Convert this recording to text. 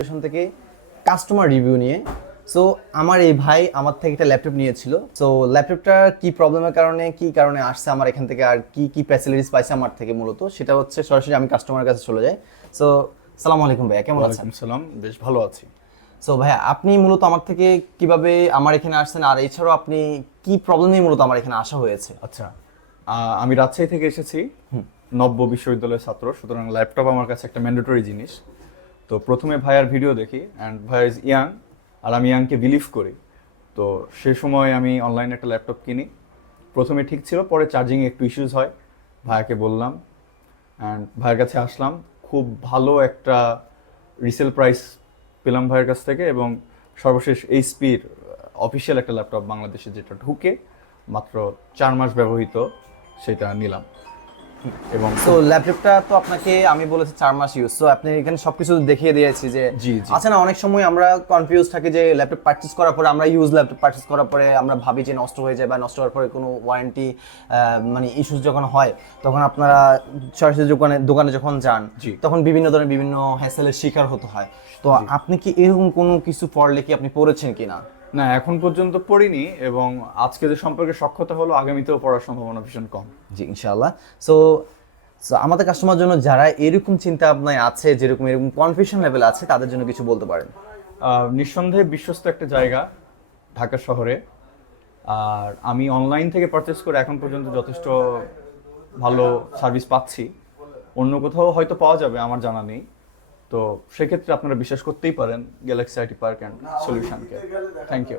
থেকে customer review নিয়ে। So আমার এই ভাই আমার থেকে একটা ল্যাপটপ নিয়েছিল। সো ল্যাপটপটা কি প্রবলেমের কারণে কি কারণে আসছে আমার এখান থেকে, আর কি কি ফ্যাসিলিটিস পাইছে আমার থেকে, মূলত সেটা হচ্ছে সরাসরি আমি কাস্টমারের কাছে চলে যাই। সো সালামু আলাইকুম ভাইয়া, কেমন আছেন? ওয়ালাইকুম সালাম, বেশ ভালো আছি। সো ভাইয়া, আপনি মূলত আমার থেকে কিভাবে আমার এখানে আসছেন, আর এছাড়াও আপনি কি প্রবলেম নিয়ে মূলত আমার এখানে আসা হয়েছে? আচ্ছা, আমি রাজশাহী থেকে এসেছি, নব্য বিশ্ববিদ্যালয়ের ছাত্র, সুতরাং ল্যাপটপ আমার কাছে একটা ম্যান্ডেটরি জিনিস। তো প্রথমে ভাইয়ার ভিডিও দেখি, অ্যান্ড ভাই ইজ ইয়াং, আর আমি ইয়াংকে বিলিভ করি। তো সে সময় আমি অনলাইনে একটা ল্যাপটপ কিনি। প্রথমে ঠিক ছিল, পরে চার্জিংয়ে একটু ইস্যুস হয়, ভাইয়াকে বললাম, অ্যান্ড ভাইয়ের কাছে আসলাম। খুব ভালো একটা রিসেল প্রাইস পেলাম ভাইয়ের কাছ থেকে, এবং সর্বশেষ এইচপির অফিসিয়াল একটা ল্যাপটপ বাংলাদেশে যেটা ঢুকে মাত্র 4 মাস ব্যবহৃত, সেটা নিলাম। এবং তো ল্যাপটপটা তো আপনাকে আমি বলেছি 4 মাস ইউজ, তো আপনি এখানে সবকিছু দেখিয়ে দিয়েছি যে জি, জি। আছে না, অনেক সময় আমরা কনফিউজ থাকি যে ল্যাপটপ পারচেজ করার পরে, আমরা ইউজ ল্যাপটপ পারচেজ করার পরে আমরা ভাবি যে নষ্ট হয়ে যায়, বা নষ্ট হওয়ার পরে কোনো ওয়ারেন্টি মানে ইস্যুস যখন হয়, তখন আপনারা সরাসরি দোকানে যখন যান, জি। তখন বিভিন্ন ধরনের বিভিন্ন হ্যাসেলের শিকার হতে হয়। তো আপনি কি এরকম কোনো কিছু পড়লে কি আপনি পড়েছেন কিনা? না, এখন পর্যন্ত পড়িনি, এবং আজকে যে সম্পর্কে সক্ষতা হলো, আগামীতেও পড়ার সম্ভাবনা ভীষণ কম। জি, ইনশাআল্লাহ। সো আমাদের কাস্টমার জন্য যারা এরকম চিন্তা ভাবনায় আছে, যেরকম এরকম কনফিউশন লেভেল আছে, তাদের জন্য কিছু বলতে পারেন? নিঃসন্দেহে বিশ্বস্ত একটা জায়গা ঢাকা শহরে। আর আমি অনলাইন থেকে পারচেস করে এখন পর্যন্ত যথেষ্ট ভালো সার্ভিস পাচ্ছি। অন্য কোথাও হয়তো পাওয়া যাবে, আমার জানা নেই। তো সেক্ষেত্রে আপনারা বিশ্বাস করতেই পারেন গ্যালাক্সি আইটি পার্ক অ্যান্ড সলিউশনকে। Thank you.